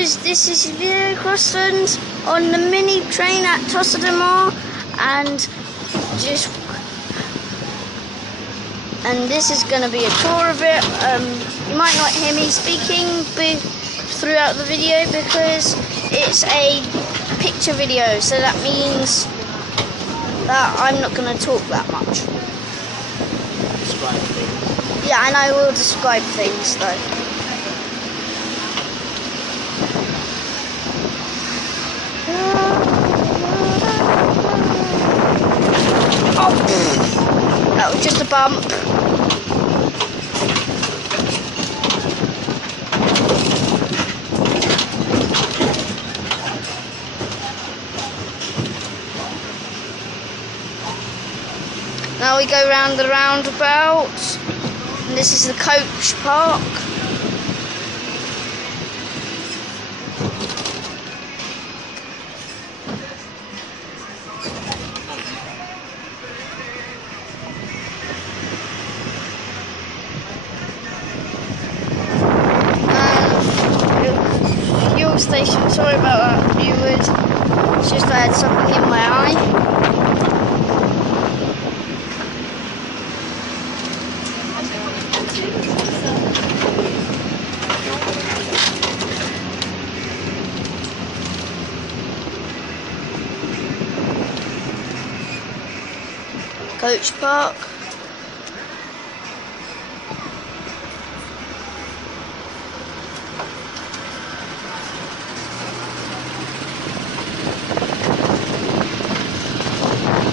guys, this is Video Crosslands on the mini train at Tossa and this is going to be a tour of it. You might not hear me speaking throughout the video because it's a picture video, so that means that I'm not going to talk that much. Describe things. Yeah, and I will describe things though. Oh, that was just a bump. Now we go round the roundabout, and this is the coach park. Fuel station, sorry about that, viewers. It's just I had something in my eye. Coach park.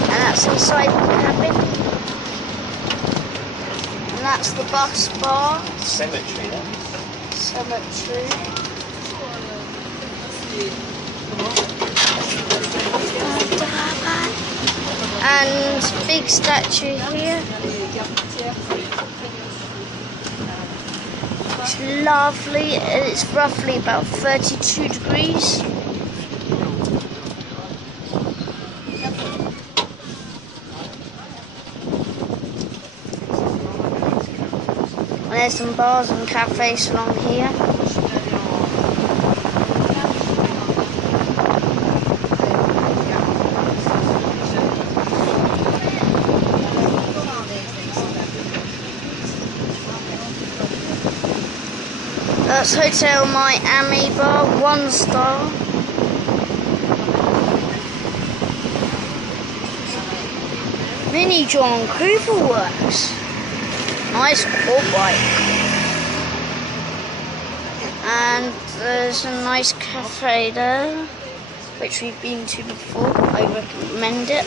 And that's inside the cabin. And that's the bus bar. Cemetery then. Cemetery. And big statue here. It's lovely. It's roughly about 32 degrees. And there's some bars and cafes along here. That's Hotel Miami Bar, 1 star. Mini John Cooper Works. Nice quad bike. And there's a nice cafe there, which we've been to before. I recommend it.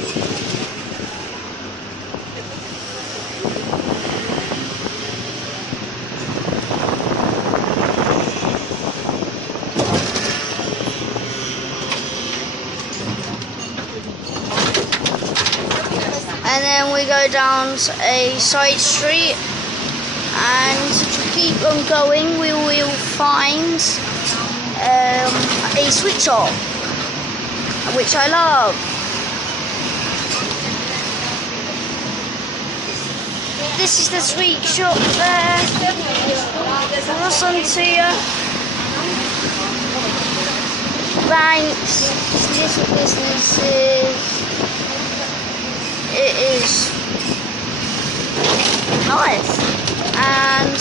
And then we go down a side street, and to keep on going we will find a sweet shop, which I love. This is the sweet shop there. Awesome to you. Banks, little businesses. It is nice, and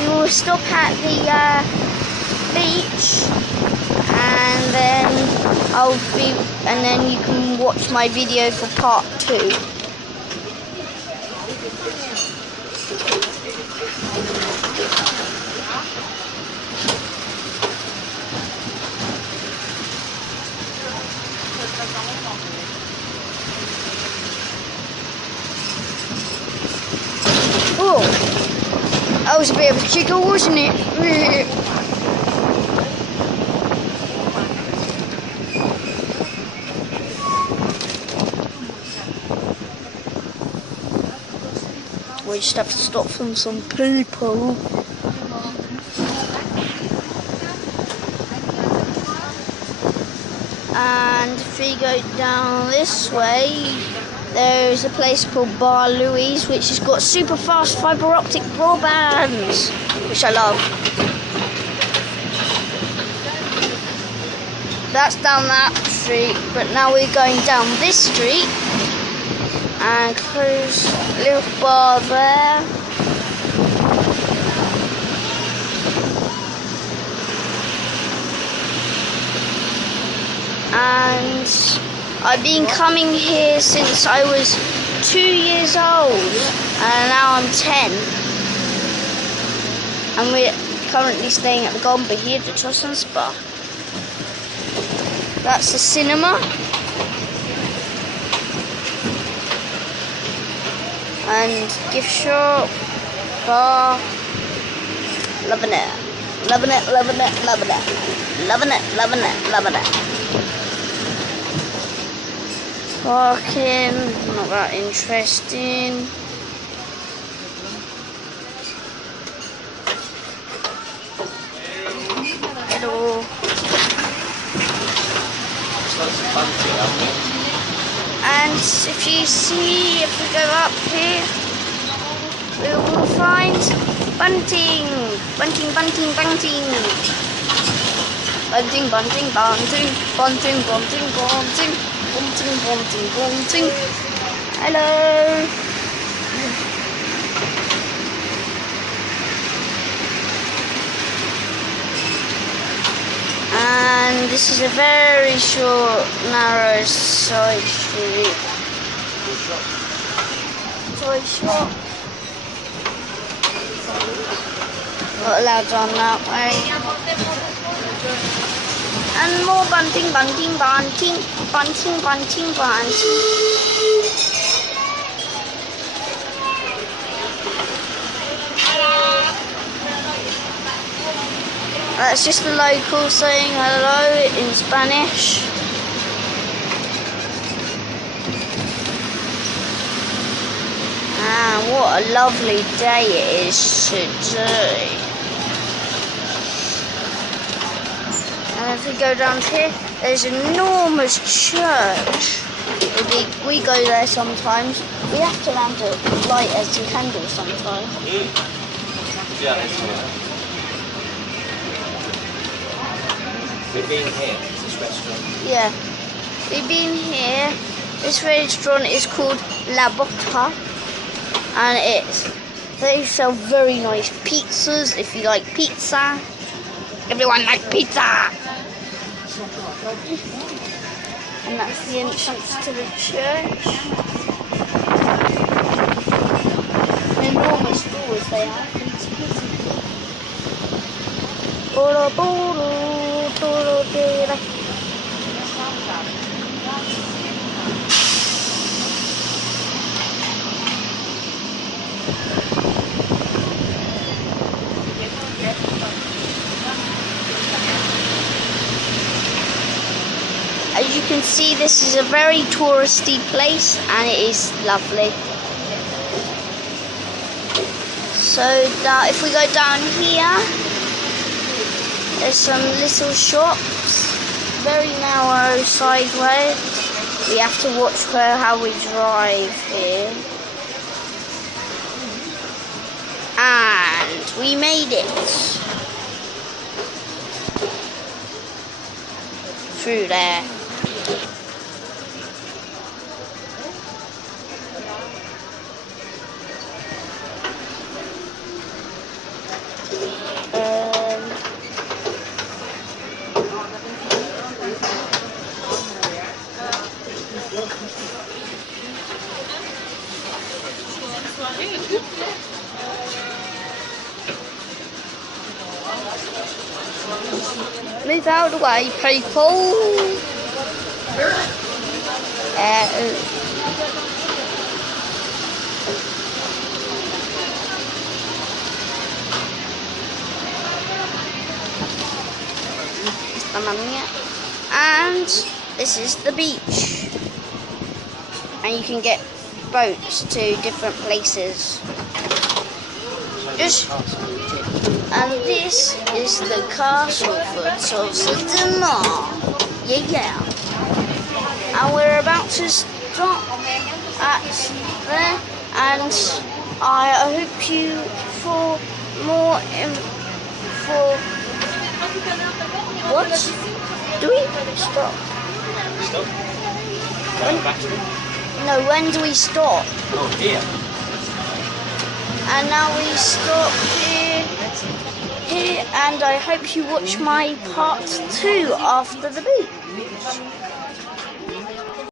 we will stop at the beach, and then you can watch my video for part 2. Oh, that was a bit of a jiggle, wasn't it? We just have to stop from some people. And if we go down this way, there's a place called Bar Louise, which has got super fast fibre optic broadbands, which I love. that's down that street, but now we're going down this street and close a little bar there. And I've been coming here since I was 2 years old, and now I'm 10. And we're currently staying at the Gombe here, the Tossa Spa. That's the cinema. And gift shop, bar. Loving it. Loving it, loving it, loving it. Loving it, loving it, loving it. Parking, not that interesting. Hello. And if you see, if we go up here, we will find bunting. Bunting, bunting, bunting. Bunting, bunting, bunting, bunting, bunting, bunting. Bunting, bunting, bunting. Hello. And this is a very short, narrow side street. Toy shop. Not allowed on that way. And more bunting, bunting, bunting, bunting, bunting, bunting. That's just the locals saying hello in Spanish. And what a lovely day it is today. And if we go down here, there's an enormous church. We go there sometimes. We have to learn to light as a candle sometimes. Yeah, that's right. We've been here, this restaurant. Yeah, we've been here. This restaurant is called La Botta, and they sell very nice pizzas. If you like pizza, everyone likes pizza. And that's the entrance to the church. Enormous doors they are. As you can see, this is a very touristy place and it is lovely. So if we go down here, there's some little shops, very narrow sideway. We have to watch how we drive here. And we made it through there. Move out of the way, people. And this is the beach. And you can get boats to different places. And this is the castle for Tossa. Yeah. And we're about to stop at there. And I hope you for more what? Do we stop? Stop. Going back to it. No, when do we stop? Oh, here. And now we stop here, and I hope you watch my part 2 after the beach.